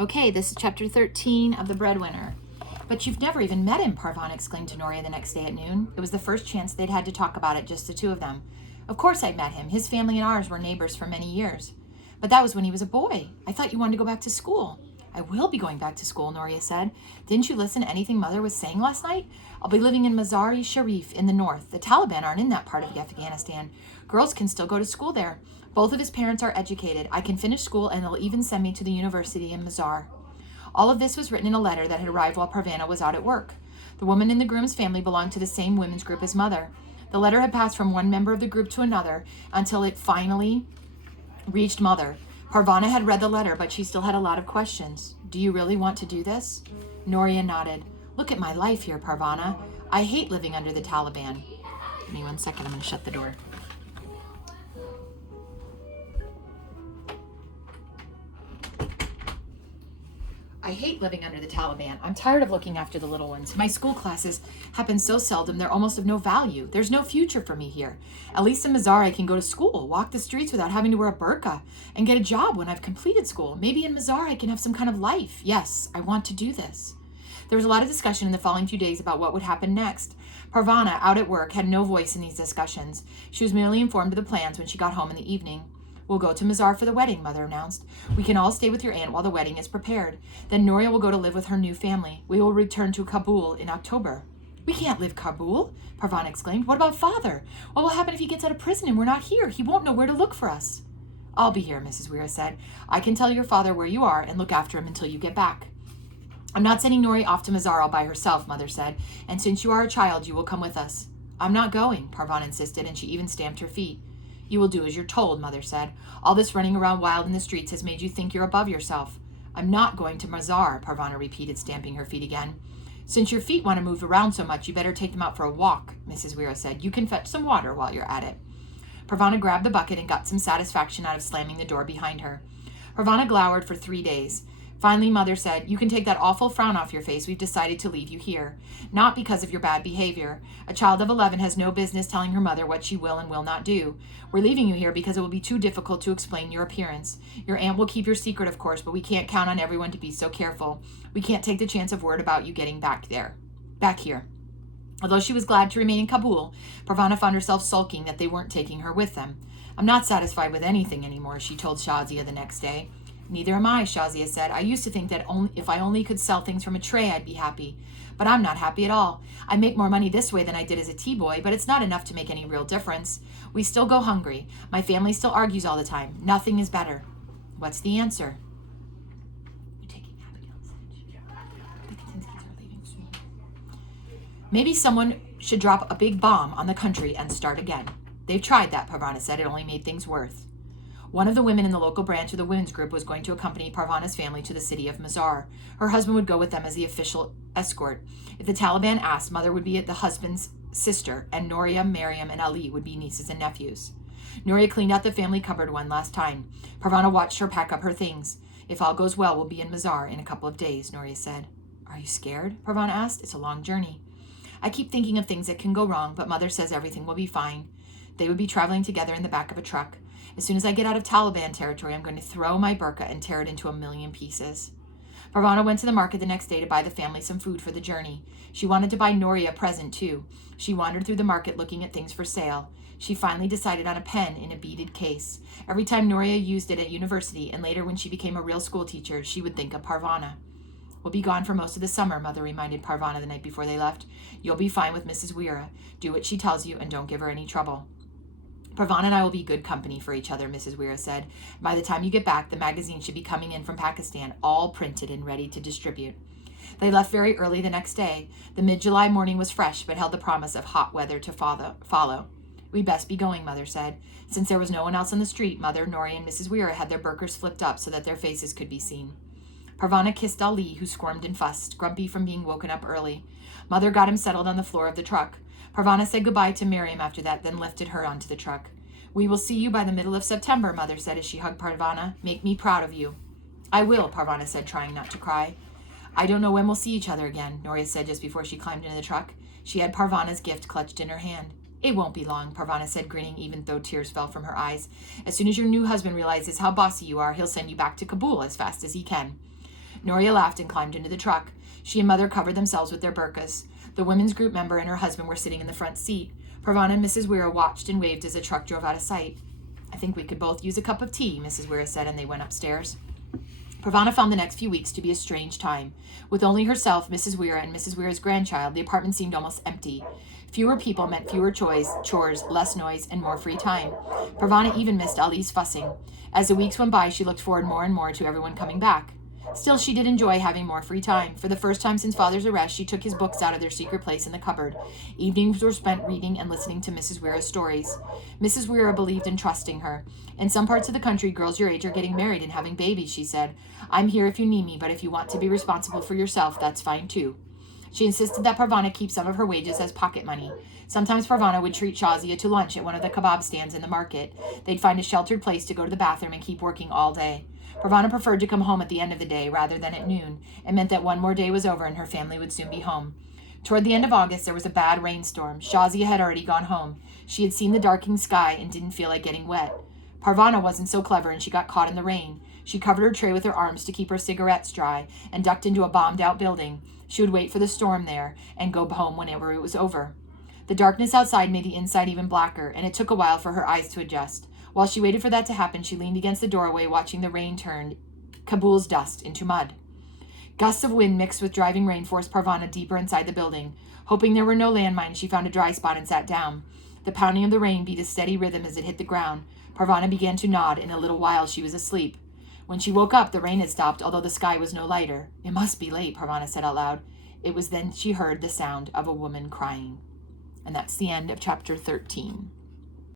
Okay, this is chapter 13 of The Breadwinner. But you've never even met him, Parvana exclaimed to Noria the next day at noon. It was the first chance they'd had to talk about it, just the two of them. Of course I'd met him. His family and ours were neighbors for many years. But that was when he was a boy. I thought you wanted to go back to school. I will be going back to school, Noria said. Didn't you listen to anything Mother was saying last night? I'll be living in Mazar-i-Sharif in the north. The Taliban aren't in that part of Afghanistan. Girls can still go to school there. Both of his parents are educated. I can finish school and they'll even send me to the university in Mazar. All of this was written in a letter that had arrived while Parvana was out at work. The woman in the groom's family belonged to the same women's group as Mother. The letter had passed from one member of the group to another until it finally reached Mother. Parvana had read the letter, but she still had a lot of questions. Do you really want to do this? Noria nodded. Look at my life here, Parvana. I hate living under the Taliban. Give me 1 second, I'm going to shut the door. I hate living under the Taliban. I'm tired of looking after the little ones. My school classes happen so seldom, they're almost of no value. There's no future for me here. At least in Mazar, I can go to school, walk the streets without having to wear a burqa, and get a job when I've completed school. Maybe in Mazar, I can have some kind of life. Yes, I want to do this. There was a lot of discussion in the following few days about what would happen next. Parvana, out at work, had no voice in these discussions. She was merely informed of the plans when she got home in the evening. We'll go to Mazar for the wedding, Mother announced. We can all stay with your aunt while the wedding is prepared. Then Noria will go to live with her new family. We will return to Kabul in October. We can't leave Kabul, Parvana exclaimed. What about Father? What will happen if he gets out of prison and we're not here? He won't know where to look for us. I'll be here, Mrs. Weir said. I can tell your father where you are and look after him until you get back. I'm not sending Noria off to Mazar all by herself, Mother said, and since you are a child, you will come with us. I'm not going, Parvana insisted, and she even stamped her feet. You will do as you're told, Mother said. All this running around wild in the streets has made you think you're above yourself. I'm not going to Mazar, Parvana repeated, stamping her feet again. Since your feet want to move around so much, you better take them out for a walk, Mrs. Weir said. You can fetch some water while you're at it. Parvana grabbed the bucket and got some satisfaction out of slamming the door behind her. Parvana glowered for 3 days. Finally, Mother said, you can take that awful frown off your face. We've decided to leave you here. Not because of your bad behavior. A child of 11 has no business telling her mother what she will and will not do. We're leaving you here because it will be too difficult to explain your appearance. Your aunt will keep your secret, of course, but we can't count on everyone to be so careful. We can't take the chance of word about you getting back here. Although she was glad to remain in Kabul, Parvana found herself sulking that they weren't taking her with them. I'm not satisfied with anything anymore, she told Shazia the next day. Neither am I, Shazia said. I used to think that if I only could sell things from a tray, I'd be happy. But I'm not happy at all. I make more money this way than I did as a tea boy, but it's not enough to make any real difference. We still go hungry. My family still argues all the time. Nothing is better. What's the answer? You're taking Abigail's edge. The Katinskis are leaving soon. Maybe someone should drop a big bomb on the country and start again. They've tried that, Parvana said. It only made things worse. One of the women in the local branch of the women's group was going to accompany Parvana's family to the city of Mazar. Her husband would go with them as the official escort. If the Taliban asked, Mother would be the husband's sister, and Noria, Mariam, and Ali would be nieces and nephews. Noria cleaned out the family cupboard one last time. Parvana watched her pack up her things. If all goes well, we'll be in Mazar in a couple of days, Noria said. Are you scared? Parvana asked. It's a long journey. I keep thinking of things that can go wrong, but Mother says everything will be fine. They would be traveling together in the back of a truck. As soon as I get out of Taliban territory, I'm going to throw my burqa and tear it into a million pieces. Parvana went to the market the next day to buy the family some food for the journey. She wanted to buy Noria a present, too. She wandered through the market looking at things for sale. She finally decided on a pen in a beaded case. Every time Noria used it at university, and later when she became a real school teacher, she would think of Parvana. We'll be gone for most of the summer, Mother reminded Parvana the night before they left. You'll be fine with Mrs. Weir. Do what she tells you and don't give her any trouble. Parvana and I will be good company for each other, Mrs. Weir said. By the time you get back, the magazine should be coming in from Pakistan, all printed and ready to distribute. They left very early the next day. The mid-July morning was fresh, but held the promise of hot weather to follow. We'd best be going, Mother said. Since there was no one else on the street, Mother, Noria, and Mrs. Weir had their burqas flipped up so that their faces could be seen. Parvana kissed Ali, who squirmed and fussed, grumpy from being woken up early. Mother got him settled on the floor of the truck. Parvana said goodbye to Miriam after that, then lifted her onto the truck. We will see you by the middle of September, Mother said as she hugged Parvana. Make me proud of you. I will, Parvana said, trying not to cry. I don't know when we'll see each other again, Noria said just before she climbed into the truck. She had Parvana's gift clutched in her hand. It won't be long, Parvana said, grinning even though tears fell from her eyes. As soon as your new husband realizes how bossy you are, he'll send you back to Kabul as fast as he can. Noria laughed and climbed into the truck. She and Mother covered themselves with their burqas. The women's group member and her husband were sitting in the front seat. Parvana and Mrs. Weir watched and waved as the truck drove out of sight. I think we could both use a cup of tea, Mrs. Weir said, and they went upstairs. Parvana found the next few weeks to be a strange time. With only herself, Mrs. Weir, and Mrs. Weir's grandchild, the apartment seemed almost empty. Fewer people meant fewer chores, less noise, and more free time. Parvana even missed Ali's fussing. As the weeks went by, she looked forward more and more to everyone coming back. Still, she did enjoy having more free time. For the first time since Father's arrest, she took his books out of their secret place in the cupboard. Evenings were spent reading and listening to Mrs. Weir's stories. Mrs. Weir believed in trusting her. In some parts of the country, girls your age are getting married and having babies, she said. I'm here if you need me, but if you want to be responsible for yourself, that's fine too. She insisted that Parvana keep some of her wages as pocket money. Sometimes Parvana would treat Shazia to lunch at one of the kebab stands in the market. They'd find a sheltered place to go to the bathroom and keep working all day. Parvana preferred to come home at the end of the day rather than at noon. It meant that one more day was over and her family would soon be home. Toward the end of August, there was a bad rainstorm. Shazia had already gone home. She had seen the darkening sky and didn't feel like getting wet. Parvana wasn't so clever and she got caught in the rain. She covered her tray with her arms to keep her cigarettes dry and ducked into a bombed-out building. She would wait for the storm there and go home whenever it was over. The darkness outside made the inside even blacker, and it took a while for her eyes to adjust. While she waited for that to happen, she leaned against the doorway, watching the rain turn Kabul's dust into mud. Gusts of wind mixed with driving rain forced Parvana deeper inside the building. Hoping there were no landmines, she found a dry spot and sat down. The pounding of the rain beat a steady rhythm as it hit the ground. Parvana began to nod. In a little while, she was asleep. When she woke up, the rain had stopped, although the sky was no lighter. It must be late, Parvana said out loud. It was then she heard the sound of a woman crying. And that's the end of chapter 13.